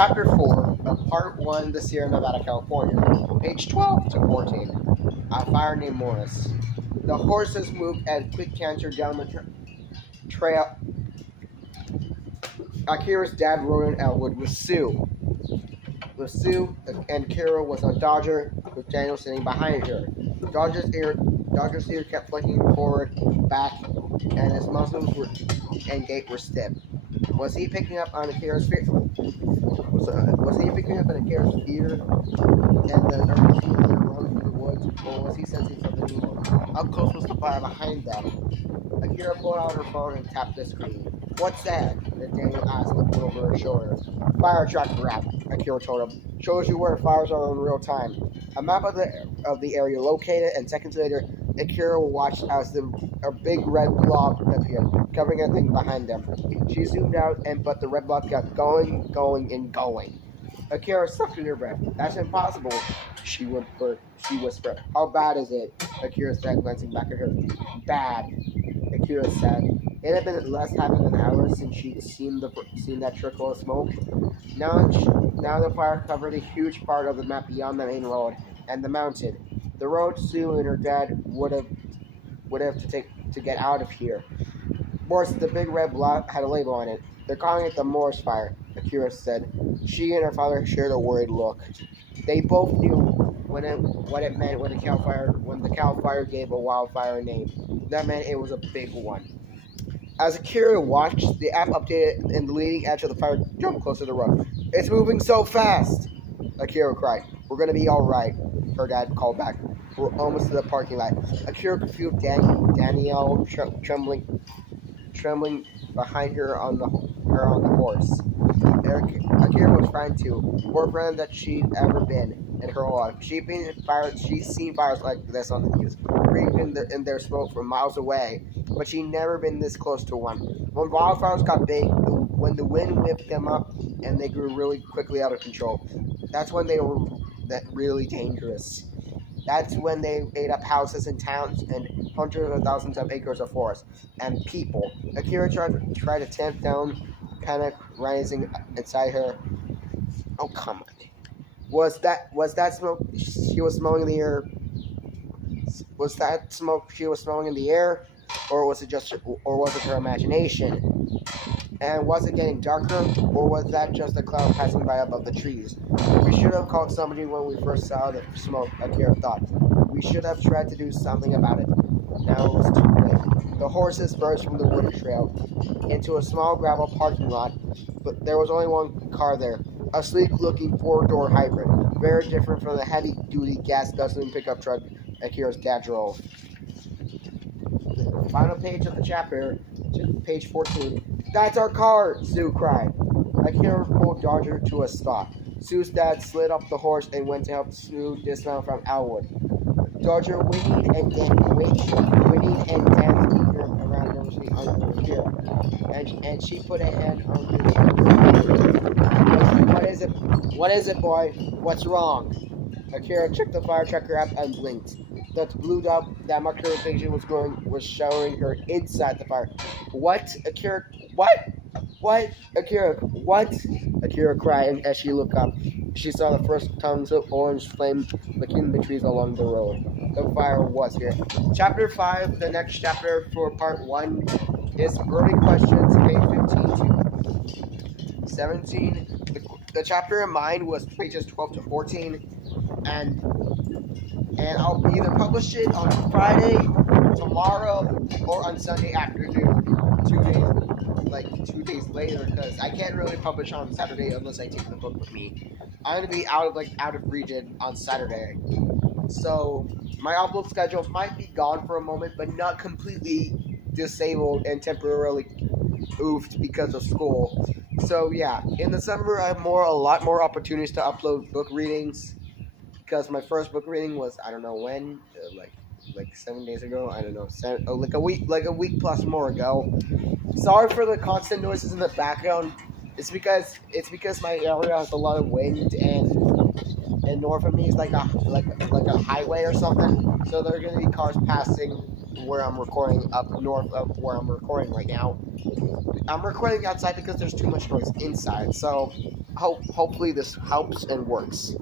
Chapter 4 of Part 1, the Sierra Nevada, California. Page 12 to 14. A fire named Morris. The horses moved at quick canter down the trail. Akira's dad rode in Elwood with Sue. And Kira was on Dodger, with Daniel sitting behind her. Dodger's ear kept flicking forward, back, and his muscles and gait were stiff. Was he picking up on Akira's fear? Was he picking up on Akira's fear and the urgency of their run through the woods, or was he sensing something more? How close was the fire behind them? Akira pulled out her phone and tapped the screen. "What's that?" Daniel asked, looking over her shoulder. "Fire tracker app," Akira told him. "Shows you where fires are in real time." A map of the area located, and seconds later, Akira watched as a big red blob appeared, covering everything behind them. She zoomed out, but the red blob kept going, and going. Akira sucked in her breath. "That's impossible," she whispered. "How bad is it?" Akira said, glancing back at her. "Bad," Akira said. It had been less than an hour since she'd seen that trickle of smoke. Now the fire covered a huge part of the map beyond the main road and the mountain. The road Sue and her dad would have to take to get out of here. Morris, the big red blob, had a label on it. "They're calling it the Morris Fire," Akira said. She and her father shared a worried look. They both knew what it meant when the Cal Fire gave a wildfire a name. That meant it was a big one. As Akira watched, the app updated and the leading edge of the fire jumped closer to the road. "It's moving so fast!" Akira cried. "We're going to be all right," her dad called back. "We're almost to the parking lot." Akira could feel Danielle trembling behind her on the horse. Akira was frightened too, more frightened than she'd ever been in her whole life. She'd seen fires like this on the news, breathing in their smoke from miles away, but she'd never been this close to one. When wildfires got big, when the wind whipped them up and they grew really quickly out of control, that's when they were really dangerous. That's when they ate up houses and towns and hundreds of thousands of acres of forest and people. Akira tried to tamp down panic rising inside her. "Oh, come on. Was that smoke she was smelling in the air? Was that smoke she was smelling in the air? Or was it her imagination? And was it getting darker, or was that just a cloud passing by above the trees? We should have called somebody when we first saw the smoke," Akira thought. "We should have tried to do something about it." Now it was too late. The horses burst from the wooded trail into a small gravel parking lot, but there was only one car there, a sleek-looking four-door hybrid, very different from the heavy-duty gas-guzzling pickup truck Akira's dad drove. The final page of the chapter, page 14. "That's our car!" Sue cried. Akira pulled Dodger to a stop. Sue's dad slid off the horse and went to help Sue dismount from Elwood. Dodger whinnied and danced around nervously on Akira, and she put a hand on his shoulder. What is it, boy? What's wrong?" Akira checked the fire tracker app and blinked. The blue dot that marked her location was showing her inside the fire. "What?" Akira. "What? What?" Akira. "What?" Akira cried as she looked up. She saw the first tongues of orange flame licking the trees along the road. The fire was here. Chapter 5, the next chapter for Part 1, is Burning Questions, page 15 to 17. The chapter in mine was pages 12 to 14, and I'll either publish it on Friday, tomorrow, or on Sunday afternoon, 2 days later, because I can't really publish on Saturday unless I take the book with me. I'm going to be out of region on Saturday, so my upload schedule might be gone for a moment, but not completely disabled and temporarily oofed because of school. So yeah, in the summer I have a lot more opportunities to upload book readings, because my first book reading was, I don't know when, like 7 days ago. I don't know, like a week plus more ago. Sorry for the constant noises in the background. It's because my area has a lot of wind, and north of me is like a highway or something. So there are gonna be cars passing where I'm recording up north of where I'm recording right now. I'm recording outside because there's too much noise inside. So hopefully this helps and works.